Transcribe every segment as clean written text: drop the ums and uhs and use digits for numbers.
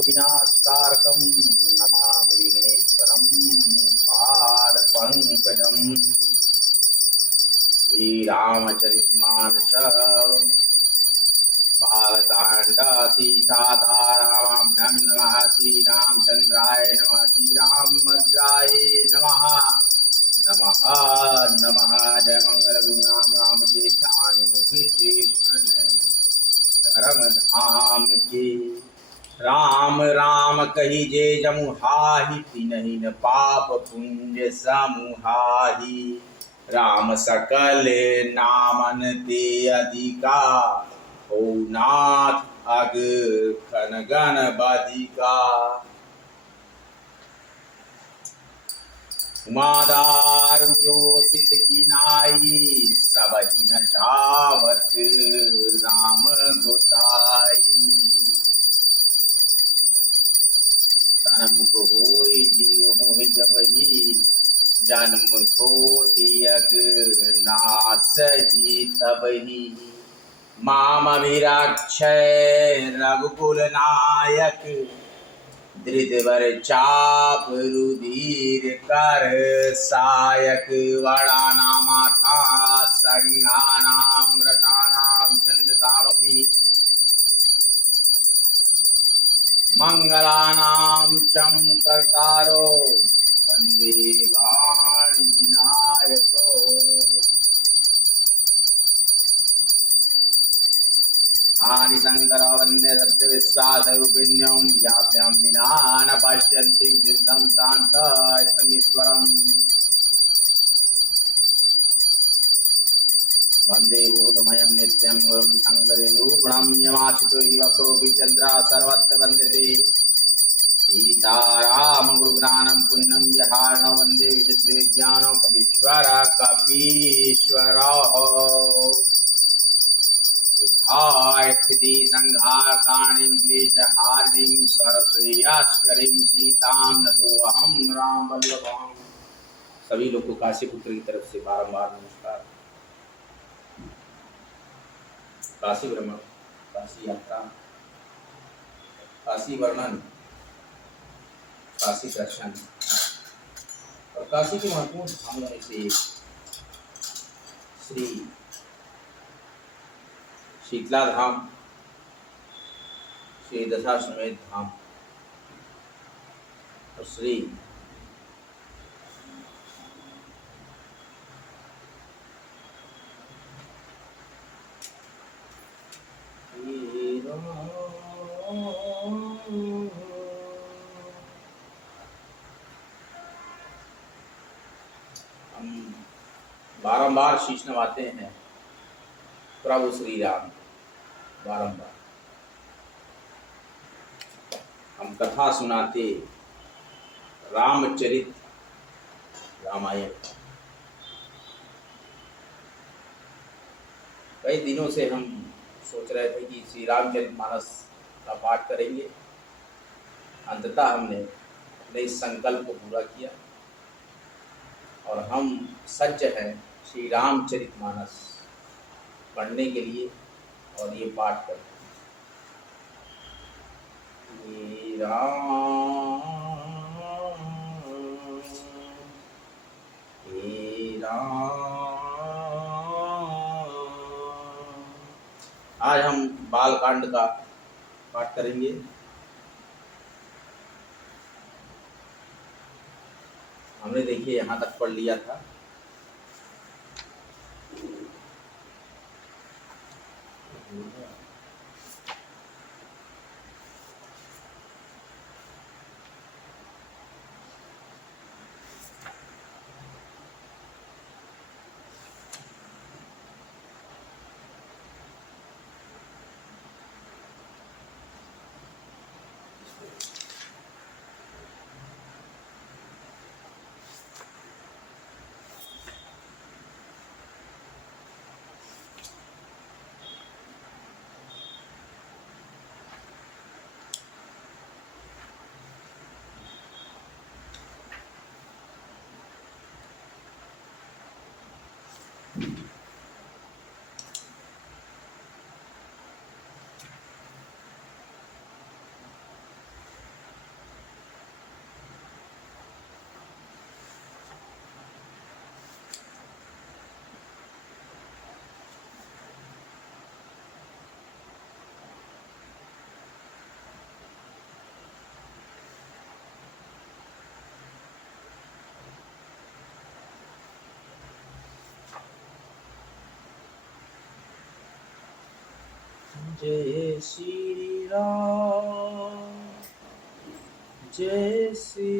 विनाशकारकं नमामि विघ्नेश्वरं पादपङ्कजम्। श्रीरामचरितमानस बालकांड सीतारामाभ्यां नमः। श्रीरामचंद्राय नमः। श्रीरामभद्राय नमः। नमः नमः। जय मंगल गुरुनाम राम के ध्यान मुखी धन धर्म धाम के। राम राम कही जे जमुहाहि तिन्हि न पाप पुण्य समुहाहि। राम सकल नामन ते अधिका ओ नाथ अग खन गण बाधिका। उमादार जोसित की नाई सबहि न चावत राम गोसाई। तनमुख होई जीव मोहि जबहि जन्म कोटि अग नासहि तबहि। मामभिरक्षय रघुकुल नायक धृतवर चाप रुधिर कर सायक। वरानामा था संज्ञानाम रसानाम छंदसामपि मंगलानाम चं कर्तारो वंदे वाणी विनायको। आनि शंकर वंदे सत्य विश्वास रूपिण्यं व्याभ्यां विना न पश्यन्ति सिद्धं शान्तमईश्वरम्। वंदे भूतमयं नित्यं गुरुं शङ्कररूपिणं यमाचितो हि वक्रोऽपि चन्द्रः सर्वत्र वन्दते। सीताराम गुरुज्ञानं पुण्यं विहारणं वन्दे विशुद्धविज्ञानं कपीश्वरः कपीश्वरः। स्थिति संहार कारणीं क्लेशहारिणीं सरश्रेयस्करीं सीतां नतोऽहं राम वल्लभां। सभी लोग को काशी पुत्र की तरफ से बारंबार नमस्कार। काशी भ्रमण, काशी यात्रा, काशी वर्णन, काशी दर्शन और काशी के महत्वपूर्ण धामों में से श्री शीतला धाम, श्री दशाश्वमेध धाम और श्री हम बारंबार शीश नवाते हैं प्रभु श्री राम। बारंबार हम कथा सुनाते रामचरित रामायण। कई दिनों से हम सोच रहे थे कि श्री रामचरितमानस का पाठ करेंगे। अंततः हमने अपने इस संकल्प को पूरा किया और हम सज्ज हैं श्री रामचरितमानस पढ़ने के लिए और ये पाठ करते हैं। आज हम बालकांड का पाठ करेंगे। हमने देखिए यहाँ तक पढ़ लिया था। जय श्री राम, जय श्री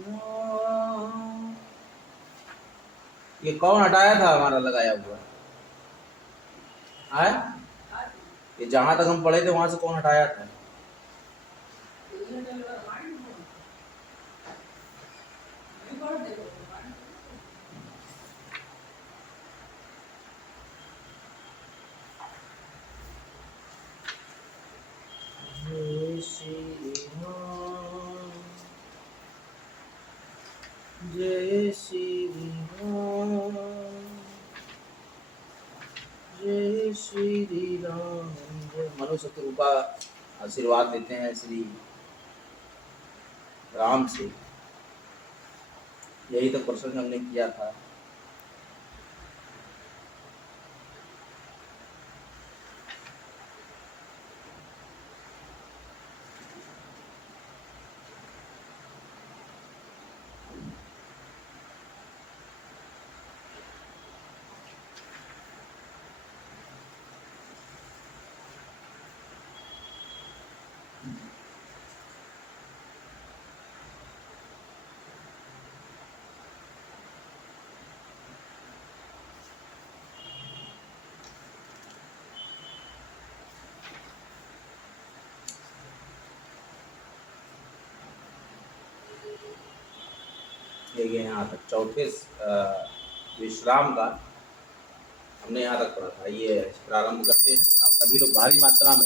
राम। ये कौन हटाया था हमारा लगाया हुआ? आए? ये जहां तक हम पढ़े थे वहां से कौन हटाया था? जय श्री राम, जय श्री राम, जय श्री राम। मनुष्य के रूपा आशीर्वाद देते हैं श्री राम से। यही तो प्रसंग हमने किया था। देखिए यहाँ तक चौथे विश्राम का हमने यहाँ तक पढ़ा था। ये प्रारंभ करते हैं। आप सभी लोग भारी मात्रा में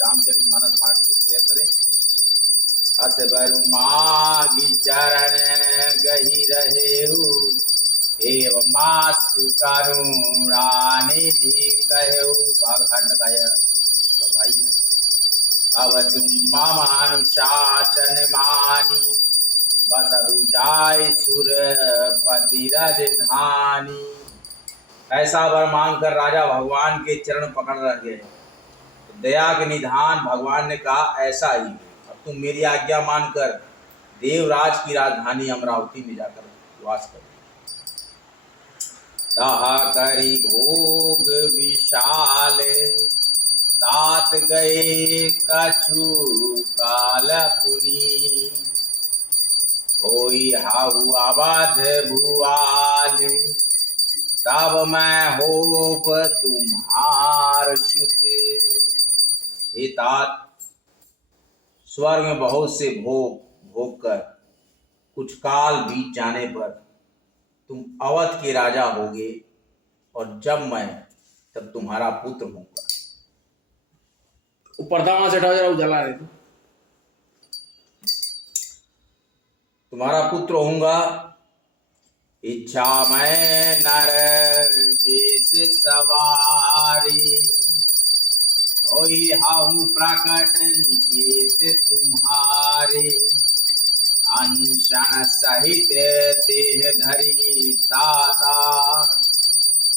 रामचरितमानस पाठ को शेयर करें। असबर मागी चरण गही रहेहु, एवं मातु करुणा निधि कहु। भागखंड का यह चौपाई है। अब तुम मानुशासन मानी, बसरु जाय सुरपति राजधानी। ऐसा वर मांग कर राजा भगवान के चरण पकड़ रह गए। तो दया के निधान भगवान ने कहा ऐसा ही, अब तुम मेरी आज्ञा मानकर देवराज की राजधानी अमरावती में जाकर वास करो। तहा करी भोग विशाल, तात गए कछु काल पुनी। होई हाहु अवध भुआल, तब मैं होब तुम्हार सुत। हे तात, स्वर्ग में बहुत से भोग भोग कर कुछ काल बीत जाने पर तुम अवध के राजा होगे, और जब मैं तब तुम्हारा पुत्र होऊंगा। पर्दा वहां से हटाओ जरा, उजाला है तो। तुम्हारा पुत्र होऊंगा। इच्छा मैं नर बेश सवारी, होई हाहु प्रकट निकेत तुम्हारे। अनशन सहित देह धरी ताता,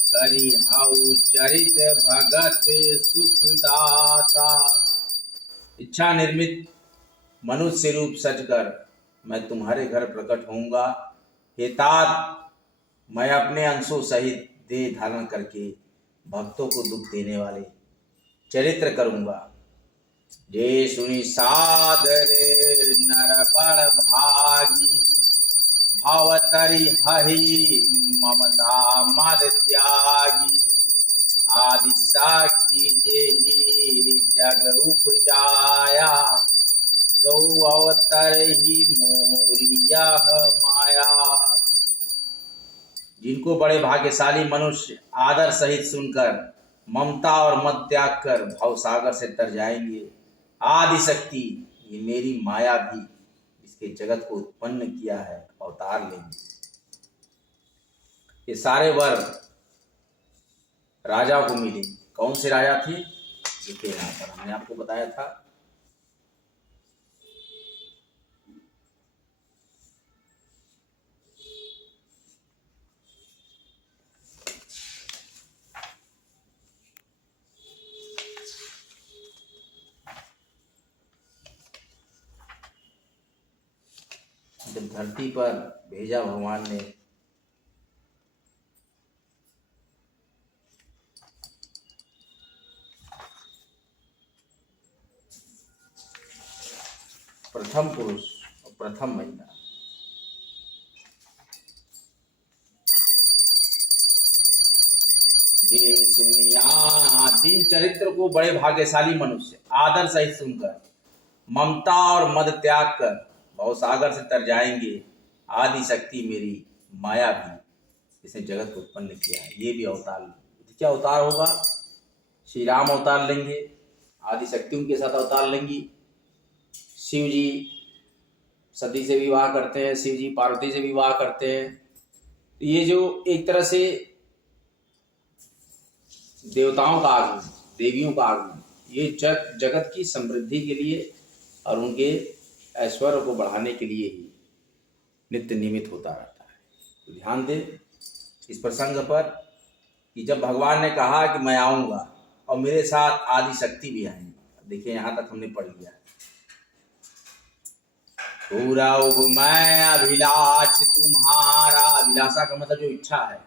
करी हऊ चरित भगत सुखदाता। इच्छा निर्मित मनुष्य रूप सजकर मैं तुम्हारे घर प्रकट होऊंगा। हे तात, मैं अपने अंशों सहित देह धारण करके भक्तों को दुख देने वाले चरित्र करूंगा। जे सुनि सादर नर बड़ भागी, भावतरि हहि ममता मद त्यागी। आदि शक्ति जेहि जग उपजाया, सो अवतर ही मोरी यह माया। जिनको बड़े भाग्यशाली मनुष्य आदर सहित सुनकर ममता और मद त्याग कर भवसागर से तर जाएंगे। आदि शक्ति, ये मेरी माया भी इसके जगत को उत्पन्न किया है, अवतार लेंगे। ये सारे वर राजा को मिले। कौन से राजा थे? देखिए यहाँ पर हमने आपको बताया था। जब धरती पर भेजा भगवान ने, प्रथम पुरुष और प्रथम महिला। ये सुनिया जिन चरित्र को बड़े भाग्यशाली मनुष्य आदर सहित सुनकर ममता और मद त्याग कर भवसागर से तर जाएंगे। आदि शक्ति मेरी माया भी इसने जगत को उत्पन्न किया है। ये भी अवतार लेंगे। क्या अवतार होगा? श्री राम अवतार लेंगे, आदि शक्ति उनके साथ अवतार लेंगी। शिव जी सती से विवाह करते हैं, शिव जी पार्वती से विवाह करते हैं। तो ये जो एक तरह से देवताओं का आगमन, देवियों का आगमन, ये जगत की समृद्धि के लिए और उनके ऐश्वर्य को बढ़ाने के लिए ही नित्य निमित्त होता रहता है। तो ध्यान दें इस प्रसंग पर कि जब भगवान ने कहा कि मैं आऊँगा और मेरे साथ आदि शक्ति भी आएंगी। देखिए यहाँ तक हमने पढ़ लिया है। पूरा मैं अभिलाष तुम्हारा, अभिलाषा का मतलब जो इच्छा है।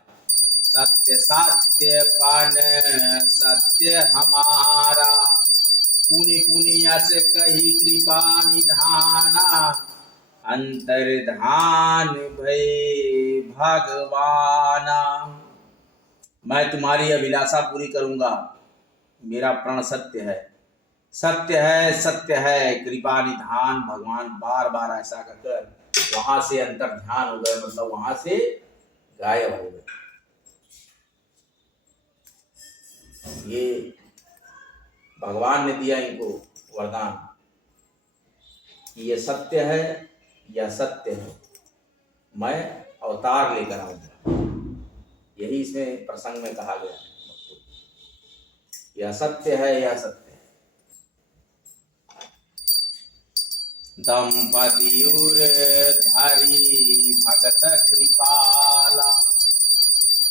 सत्य सत्यपन सत्य हमारा, पुनि पुनि यस कही कृपा निधाना, अंतर्धान भय भगवाना। मैं तुम्हारी अभिलाषा पूरी करूंगा। मेरा प्रण सत्य है, सत्य है, सत्य है, कृपा निधान। भगवान बार बार ऐसा कहकर वहां से अंतर्ध्यान हो गए, मतलब वहां से गायब हो गए। ये भगवान ने दिया इनको वरदान कि ये सत्य है, यह सत्य है, मैं अवतार लेकर आऊंगा। यही इसमें प्रसंग में कहा गया है। यह सत्य है, यह सत्य है। दंपतियुर धरी भगत कृपाला,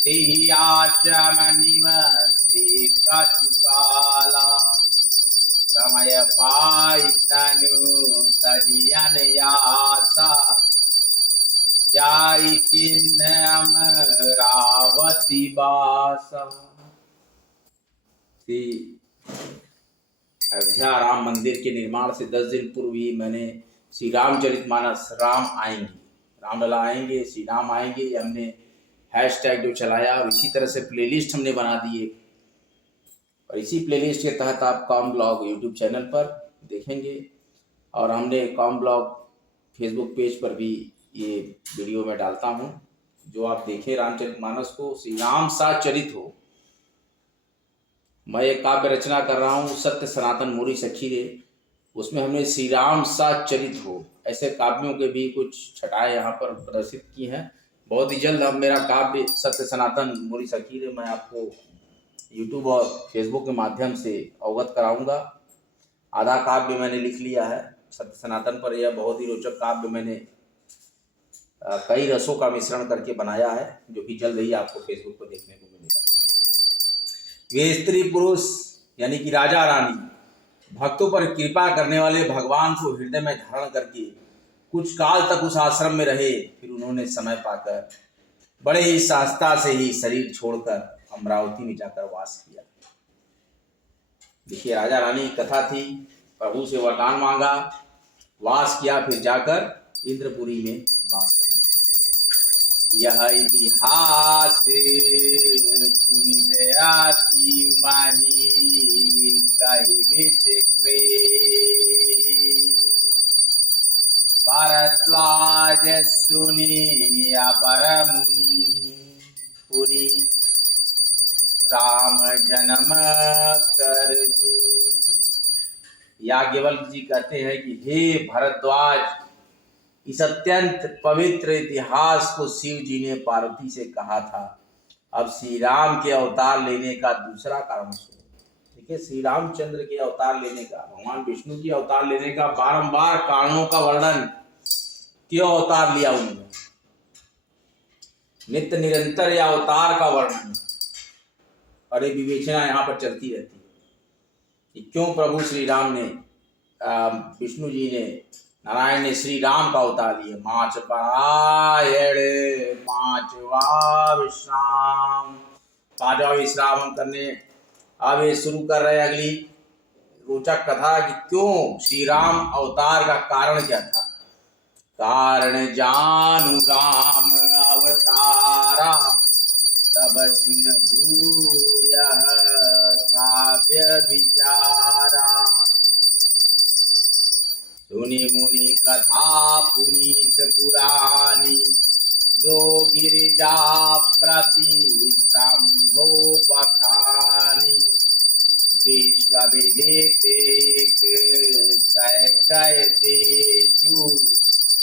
तेहि आश्रम निवासी कचुकाला, समय पाई तनु तजियन यासा, जाई किन्न अमरावती बासा। अयोध्या राम मंदिर के निर्माण से 10 दिन पूर्व ही मैंने श्री रामचरितमानस राम आएंगे, रामलला आएंगे, श्री राम आएंगे, ये हमने हैशटैग जो चलाया और इसी तरह से प्लेलिस्ट हमने बना दिए। और इसी प्लेलिस्ट के तहत आप कॉम ब्लॉग यूट्यूब चैनल पर देखेंगे और हमने कॉम ब्लॉग फेसबुक पेज पर भी ये वीडियो में डालता हूँ। जो आप देखें रामचरितमानस को, श्री राम सा चरित हो। मैं एक काव्य रचना कर रहा हूँ सत्य सनातन मोरी सखी रे, उसमें हमने श्री राम सा चरित हो ऐसे काव्यों के भी कुछ छटाएं यहाँ पर प्रदर्शित की हैं। बहुत ही जल्द हम मेरा काव्य सत्य सनातन मोरी सखी रे मैं आपको यूट्यूब और फेसबुक के माध्यम से अवगत कराऊंगा। आधा काव्य मैंने लिख लिया है सत्य सनातन पर। यह बहुत ही रोचक काव्य मैंने कई रसों का मिश्रण करके बनाया है, जो कि जल्द ही आपको फेसबुक पर देखने को मिलेगा। वे स्त्री पुरुष यानी कि राजा रानी भक्तों पर कृपा करने वाले भगवान को हृदय में धारण करके कुछ काल तक उस आश्रम में रहे। फिर उन्होंने समय पाकर बड़े ही सहजता से ही शरीर छोड़कर अमरावती में जाकर वास किया। देखिए राजा रानी की कथा थी, प्रभु से वरदान मांगा, वास किया, फिर जाकर इंद्रपुरी में वास करने लगे। यह इतिहास पुनित अति माही कहि विश्रे, भारद्वाज सुनी अपर मुनि पुरी, राम जन्म कर। याज्ञवल्क्य जी कहते हैं कि हे भरद्वाज, इस अत्यंत पवित्र इतिहास को शिव जी ने पार्वती से कहा था। अब श्री राम के अवतार लेने का दूसरा कारण सुनो। देखिए श्री रामचंद्र के अवतार लेने का, भगवान विष्णु की अवतार लेने का बारंबार कारणों का वर्णन, क्यों अवतार लिया उन्होंने, नित्य निरंतर या अवतार का वर्णन और एक विवेचना यहाँ पर चलती रहती है कि क्यों प्रभु श्री राम ने, विष्णु जी ने, नारायण ने श्री राम का अवतार लिए। माच पारायण पांचवा विश्राम, पांचवा विश्राम हम करने अब ये शुरू कर रहे हैं अगली रोचक कथा कि क्यों श्री राम अवतार का कारण क्या था। कारण जानु राम अवतारा, तब सुन भूयः काव्य विचारा। सुनि मुनि कथा पुनीत पुरानी, जो गिरिजा प्रति शंभो बखानी। विश्व विदित कै कै देशु,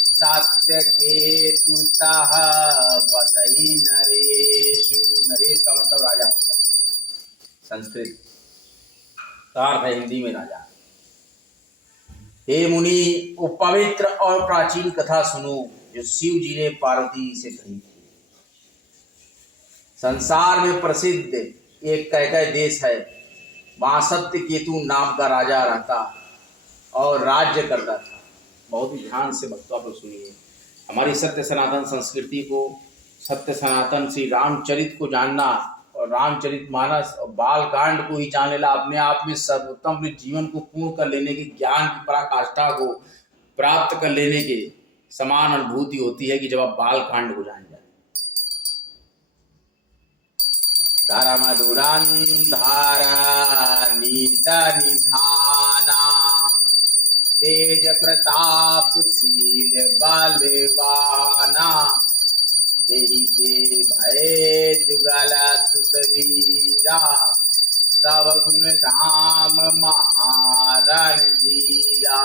सत्य केतु तह बतई नरेशु। नरेश का मतलब राजा होता है, संस्कृत का अर्थ है हिंदी में राजा। हे मुनि, वो पवित्र और प्राचीन कथा सुनो जो शिव जी ने पार्वती से कही थी। संसार में प्रसिद्ध एक कैकय देश है, वहां सत्य केतु नाम का राजा रहता और राज्य करता था। बहुत ही ध्यान से भक्तों पर सुनिए। हमारी सत्य सनातन संस्कृति को, सत्य सनातन श्री रामचरित को जानना और रामचरित मानस और बाल कांड को ही जानने ला अपने आप में सर्वोत्तम अपने जीवन को पूर्ण कर लेने की, ज्ञान की पराकाष्ठा को प्राप्त कर लेने के समान अनुभूति होती है कि जब आप बाल कांड को जान जाए। धर्म धुरंधरा नीता निधाना, तेज प्रतापशील बलवाना। तेहि के भय जुगल सुतवीरा, सब गुण धाम महारण धीरा।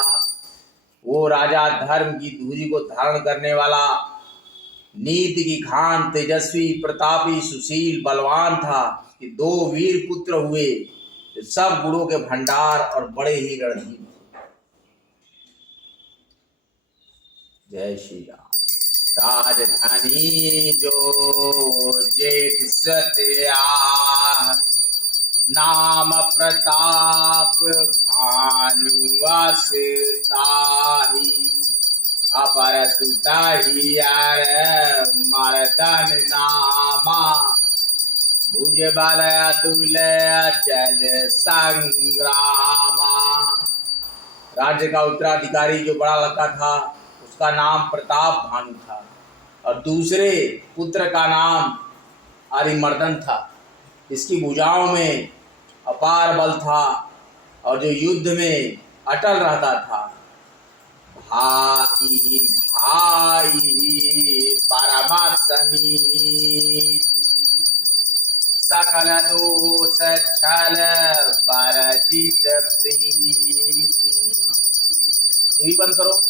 वो राजा धर्म की धुरी को धारण करने वाला, नीति की खान, तेजस्वी, प्रतापी, सुशील, बलवान था कि 2 वीर पुत्र हुए जो सब गुणों के भंडार और बड़े ही रणधीर थे। जय श्री राम। राजधानी जो जेठ सत्या, नाम प्रताप भानुवास ताही। अपर सुताहियार मर्दन नामा, भुज बल अतुल अचल संग्रामा। राज्य का उत्तराधिकारी जो बड़ा लड़का था उसका नाम प्रताप भानु था और दूसरे पुत्र का नाम अरिमर्दन था। इसकी भुजाओं में अपार बल था और जो युद्ध में अटल रहता था। भाई भाई परम समीति, सकल दोष छल बरजित प्रीति। टीवी बंद करो।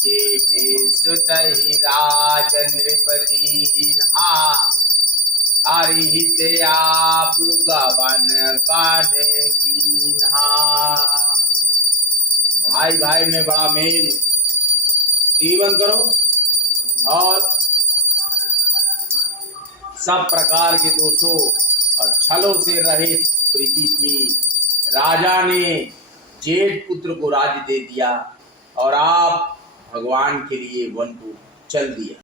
जेठे सुतहि राज नृपदीन्हा, हरिहित आप गवन बन कीन्हा। भाई भाई में बड़ा मेल। टीवी बंद करो। और सब प्रकार के दोषों और छलों से रहित प्रीति थी। राजा ने जेठ पुत्र को राज्य दे दिया और आप भगवान के लिए वन को चल दिया।